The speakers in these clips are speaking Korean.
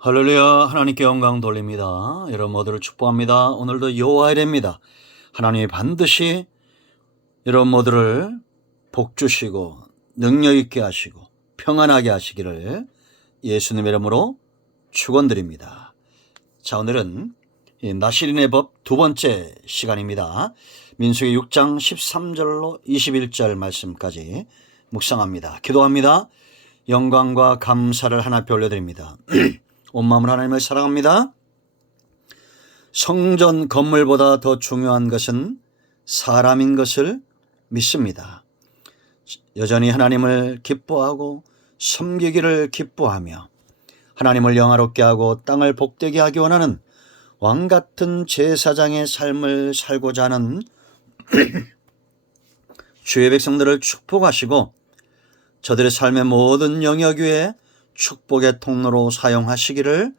할렐루야. 하나님께 영광 돌립니다. 여러분 모두를 축복합니다. 오늘도 여호와일입니다. 하나님이 반드시 여러분 모두를 복 주시고 능력 있게 하시고 평안하게 하시기를 예수님 이름으로 축원드립니다. 자, 오늘은 나실인의 법 두 번째 시간입니다. 민수기 6장 13절로 21절 말씀까지 묵상합니다. 기도합니다. 영광과 감사를 하나님께 올려드립니다. 온 마음으로 하나님을 사랑합니다. 성전 건물보다 더 중요한 것은 사람인 것을 믿습니다. 여전히 하나님을 기뻐하고 섬기기를 기뻐하며 하나님을 영화롭게 하고 땅을 복되게 하기 원하는 왕같은 제사장의 삶을 살고자 하는 주의 백성들을 축복하시고 저들의 삶의 모든 영역 위에 축복의 통로로 사용하시기를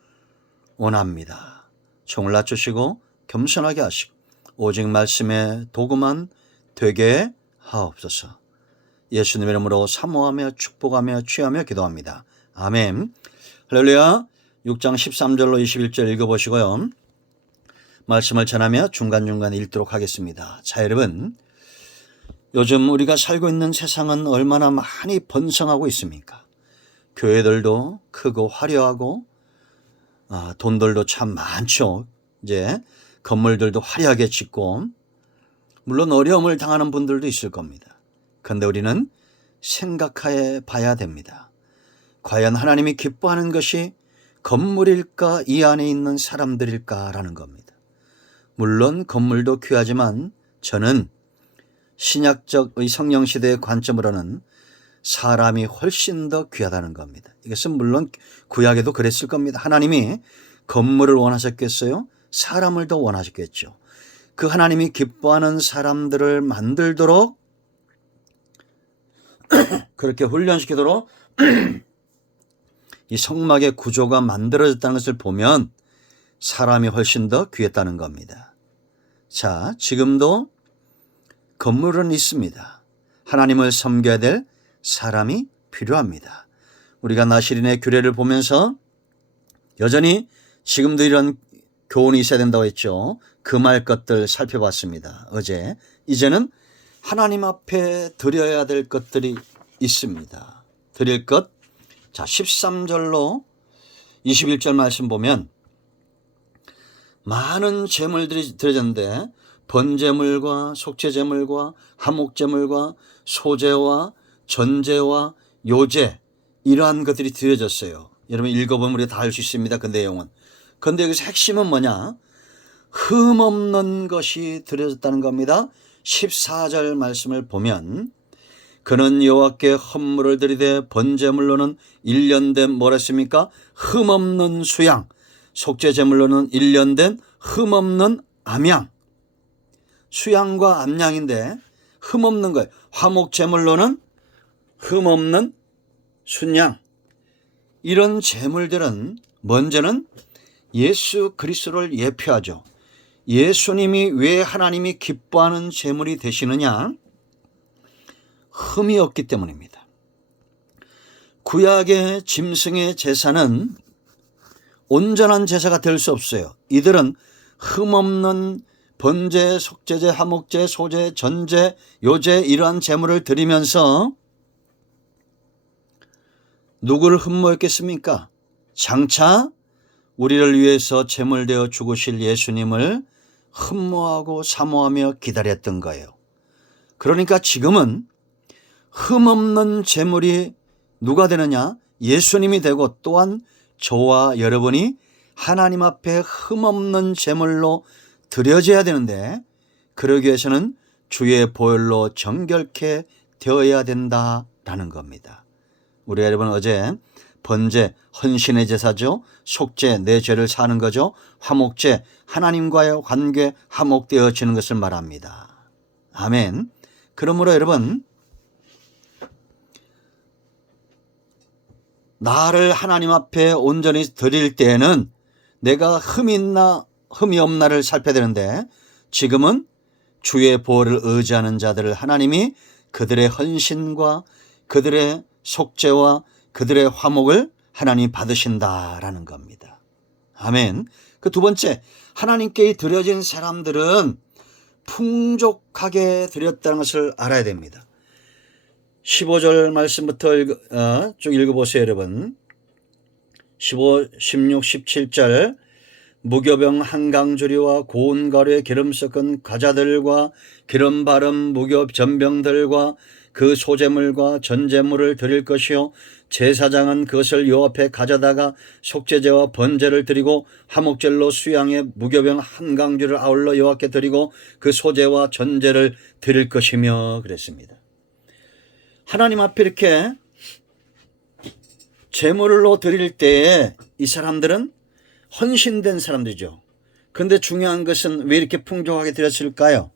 원합니다. 총을 낮추시고 겸손하게 하시고 오직 말씀의 도구만 되게 하옵소서. 예수님 이름으로 사모하며 축복하며 취하며 기도합니다. 아멘. 할렐루야. 6장 13절로 21절 읽어보시고요. 말씀을 전하며 중간중간 읽도록 하겠습니다. 자, 여러분, 요즘 우리가 살고 있는 세상은 얼마나 많이 번성하고 있습니까? 교회들도 크고 화려하고 돈들도 참 많죠. 이제 건물들도 화려하게 짓고 물론 어려움을 당하는 분들도 있을 겁니다. 그런데 우리는 생각해 봐야 됩니다. 과연 하나님이 기뻐하는 것이 건물일까 이 안에 있는 사람들일까라는 겁니다. 물론 건물도 귀하지만 저는 신약적 성령시대의 관점으로는 사람이 훨씬 더 귀하다는 겁니다. 이것은 물론 구약에도 그랬을 겁니다. 하나님이 건물을 원하셨겠어요? 사람을 더 원하셨겠죠. 그 하나님이 기뻐하는 사람들을 만들도록 그렇게 훈련시키도록 이 성막의 구조가 만들어졌다는 것을 보면 사람이 훨씬 더 귀했다는 겁니다. 자, 지금도 건물은 있습니다. 하나님을 섬겨야 될 사람이 필요합니다. 우리가 나실인의 규례를 보면서 여전히 지금도 이런 교훈이 있어야 된다고 했죠. 금할 것들 살펴봤습니다. 어제. 이제는 하나님 앞에 드려야 될 것들이 있습니다. 드릴 것. 자, 13절로 21절 말씀 보면 많은 제물들이 드려졌는데 번제물과 속죄제물과 화목제물과 소제와 전제와 요제 이러한 것들이 드려졌어요. 여러분 읽어보면 우리가 다 알 수 있습니다. 그 내용은. 그런데 여기서 핵심은 뭐냐? 흠없는 것이 드려졌다는 겁니다. 14절 말씀을 보면 그는 여호와께 헌물을 드리되 번제물로는 1년 된 뭐라 했습니까? 흠없는 수양, 속죄제물로는 1년 된 흠없는 암양. 수양과 암양인데 흠없는 거예요. 화목제물로는 흠없는 순양. 이런 제물들은 먼저는 예수 그리스도를 예표하죠. 예수님이 왜 하나님이 기뻐하는 제물이 되시느냐? 흠이 없기 때문입니다. 구약의 짐승의 제사는 온전한 제사가 될 수 없어요. 이들은 흠없는 번제, 속죄제, 화목제, 소제, 전제, 요제 이러한 제물을 드리면서 누구를 흠모했겠습니까? 장차 우리를 위해서 제물되어 죽으실 예수님을 흠모하고 사모하며 기다렸던 거예요. 그러니까 지금은 흠없는 제물이 누가 되느냐? 예수님이 되고 또한 저와 여러분이 하나님 앞에 흠없는 제물로 드려져야 되는데 그러기 위해서는 주의 보혈로 정결케 되어야 된다라는 겁니다. 우리 여러분 어제 번제 헌신의 제사죠. 속죄 내 죄를 사는 거죠. 화목제 하나님과의 관계 화목되어지는 것을 말합니다. 아멘. 그러므로 여러분 나를 하나님 앞에 온전히 드릴 때에는 내가 흠이 있나 흠이 없나를 살펴야 되는데 지금은 주의 보호를 의지하는 자들을 하나님이 그들의 헌신과 그들의 속죄와 그들의 화목을 하나님 받으신다라는 겁니다. 아멘. 그 두 번째, 하나님께 드려진 사람들은 풍족하게 드렸다는 것을 알아야 됩니다. 15절 말씀부터 쭉 읽어보세요, 여러분. 15, 16, 17절. 무교병 한강주리와 고운 가루에 기름 섞은 과자들과 기름 바른 무교 전병들과 그 소제물과 전제물을 드릴 것이요 제사장은 그것을 요 앞에 가져다가 속죄제와 번제를 드리고 화목제로 수양에 무교병 한강주를 아울러 여호와께 드리고 그 소제와 전제를 드릴 것이며 그랬습니다. 하나님 앞에 이렇게 제물로 드릴 때에 이 사람들은 헌신된 사람들이죠. 그런데 중요한 것은 왜 이렇게 풍족하게 드렸을까요?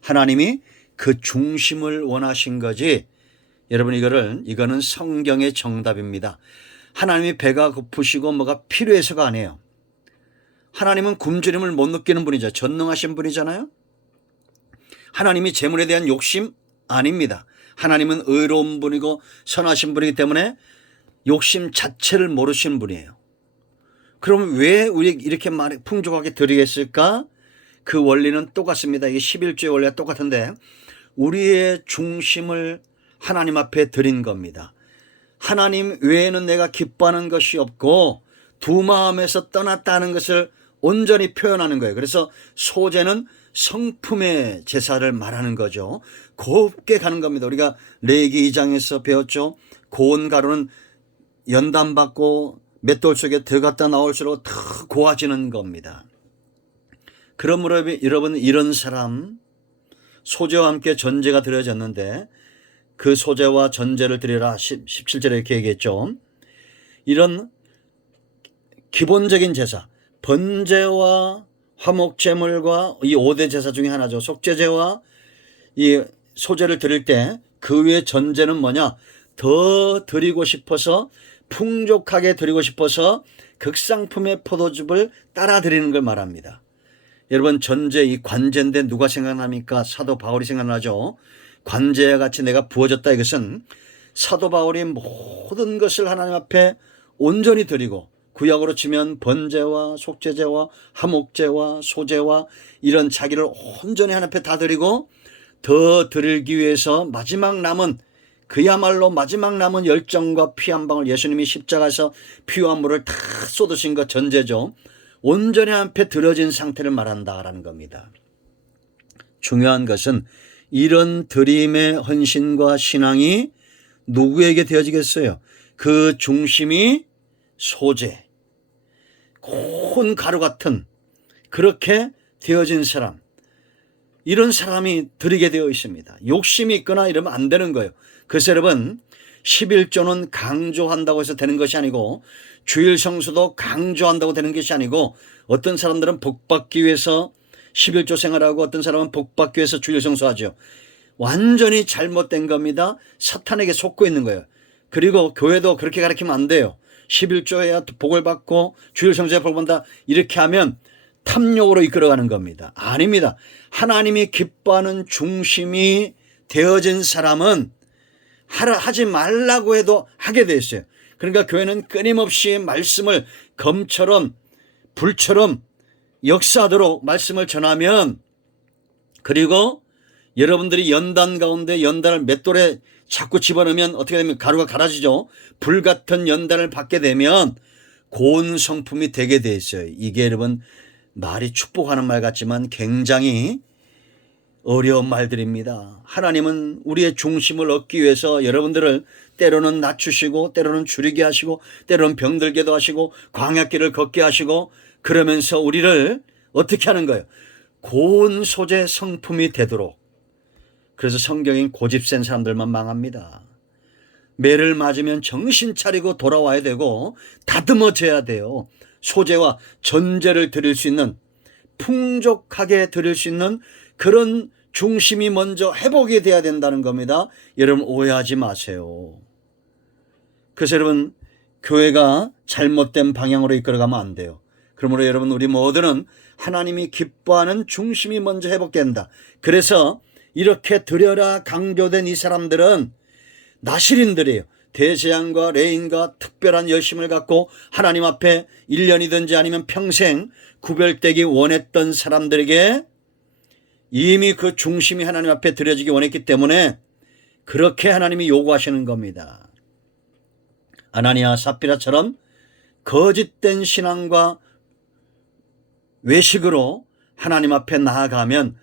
하나님이 그 중심을 원하신 거지. 여러분 이거는 성경의 정답입니다. 하나님이 배가 고프시고 뭐가 필요해서가 아니에요. 하나님은 굶주림을 못 느끼는 분이죠. 전능하신 분이잖아요. 하나님이 재물에 대한 욕심 아닙니다. 하나님은 의로운 분이고 선하신 분이기 때문에 욕심 자체를 모르시는 분이에요. 그럼 왜 우리 이렇게 풍족하게 드리겠을까? 그 원리는 똑같습니다. 이게 11조의 원리가 똑같은데 우리의 중심을 하나님 앞에 드린 겁니다. 하나님 외에는 내가 기뻐하는 것이 없고 두 마음에서 떠났다는 것을 온전히 표현하는 거예요. 그래서 소제는 성품의 제사를 말하는 거죠. 곱게 가는 겁니다. 우리가 레위기 2장에서 배웠죠. 고운 가루는 연단받고 맷돌 속에 들어갔다 나올수록 더 고와지는 겁니다. 그러므로 여러분 이런 사람 소제와 함께 전제가 드려졌는데 그 소제와 전제를 드리라 17절에 이렇게 얘기했죠. 이런 기본적인 제사 번제와 화목제물과 이 5대 제사 중에 하나죠. 속죄제와 이 소제를 드릴 때 그 외에 전제는 뭐냐? 더 드리고 싶어서 풍족하게 드리고 싶어서 극상품의 포도즙을 따라 드리는 걸 말합니다. 여러분 전제 이 관제인데 누가 생각납니까? 사도 바울이 생각나죠. 관제와 같이 내가 부어졌다. 이것은 사도 바울이 모든 것을 하나님 앞에 온전히 드리고 구약으로 치면 번제와 속죄제와 화목제와 소제와 이런 자기를 온전히 하나님 앞에 다 드리고 더 드리기 위해서 마지막 남은 그야말로 마지막 남은 열정과 피 한 방울 예수님이 십자가에서 피와 물을 다 쏟으신 것 전제죠. 온전히 앞에 드려진 상태를 말한다라는 겁니다. 중요한 것은 이런 드림의 헌신과 신앙이 누구에게 되어지겠어요? 그 중심이 소제, 고운 가루 같은 그렇게 되어진 사람, 이런 사람이 드리게 되어 있습니다. 욕심이 있거나 이러면 안 되는 거예요. 그래서 여러분 11조는 강조한다고 해서 되는 것이 아니고 주일 성수도 강조한다고 되는 것이 아니고 어떤 사람들은 복받기 위해서 11조 생활하고 어떤 사람은 복받기 위해서 주일 성수하죠. 완전히 잘못된 겁니다. 사탄에게 속고 있는 거예요. 그리고 교회도 그렇게 가르치면 안 돼요. 11조해야 복을 받고 주일 성수에 복을 받는다 이렇게 하면 탐욕으로 이끌어가는 겁니다. 아닙니다. 하나님이 기뻐하는 중심이 되어진 사람은 하지 말라고 해도 하게 돼 있어요. 그러니까 교회는 끊임없이 말씀을 검처럼 불처럼 역사하도록 말씀을 전하면 그리고 여러분들이 연단 가운데 연단을 맷돌에 자꾸 집어넣으면 어떻게 되면 가루가 갈아지죠. 불같은 연단을 받게 되면 고운 성품이 되게 돼 있어요. 이게 여러분 말이 축복하는 말 같지만 굉장히 어려운 말들입니다. 하나님은 우리의 중심을 얻기 위해서 여러분들을 때로는 낮추시고 때로는 줄이게 하시고 때로는 병들게도 하시고 광야길을 걷게 하시고 그러면서 우리를 어떻게 하는 거예요? 고운 소재 성품이 되도록. 그래서 성경인 고집센 사람들만 망합니다. 매를 맞으면 정신 차리고 돌아와야 되고 다듬어져야 돼요. 소재와 전제를 드릴 수 있는 풍족하게 드릴 수 있는 그런 중심이 먼저 회복이 돼야 된다는 겁니다. 여러분 오해하지 마세요. 그래서 여러분 교회가 잘못된 방향으로 이끌어가면 안 돼요. 그러므로 여러분 우리 모두는 하나님이 기뻐하는 중심이 먼저 회복된다. 그래서 이렇게 드려라 강조된 이 사람들은 나실인들이에요. 대재앙과 레인과 특별한 열심을 갖고 하나님 앞에 1년이든지 아니면 평생 구별되기 원했던 사람들에게 이미 그 중심이 하나님 앞에 드려지기 원했기 때문에 그렇게 하나님이 요구하시는 겁니다. 아나니아 삽비라처럼 거짓된 신앙과 외식으로 하나님 앞에 나아가면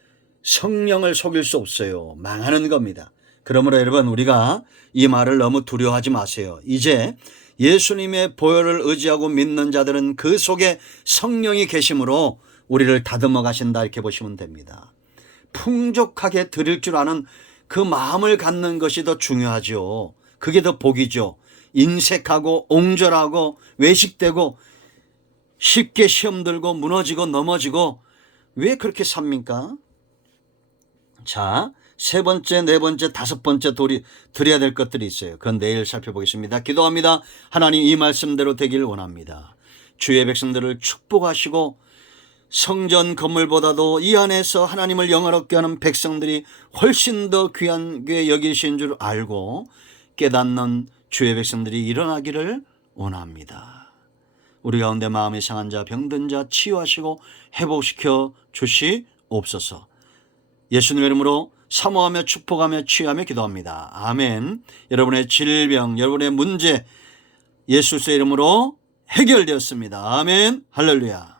성령을 속일 수 없어요. 망하는 겁니다. 그러므로 여러분, 우리가 이 말을 너무 두려워하지 마세요. 이제 예수님의 보혈을 의지하고 믿는 자들은 그 속에 성령이 계심으로 우리를 다듬어 가신다, 이렇게 보시면 됩니다. 풍족하게 드릴 줄 아는 그 마음을 갖는 것이 더 중요하죠. 그게 더 복이죠. 인색하고 옹졸하고 외식되고 쉽게 시험 들고 무너지고 넘어지고 왜 그렇게 삽니까? 자, 세 번째, 네 번째, 다섯 번째 드려야 될 것들이 있어요. 그건 내일 살펴보겠습니다. 기도합니다. 하나님, 이 말씀대로 되길 원합니다. 주의 백성들을 축복하시고 성전 건물보다도 이 안에서 하나님을 영화롭게 하는 백성들이 훨씬 더 귀하게 여기신 줄 알고 깨닫는 주의 백성들이 일어나기를 원합니다. 우리 가운데 마음이 상한 자, 병든 자 치유하시고 회복시켜 주시옵소서. 예수님의 이름으로 사모하며 축복하며 치유하며 기도합니다. 아멘. 여러분의 질병, 여러분의 문제 예수의 이름으로 해결되었습니다. 아멘. 할렐루야.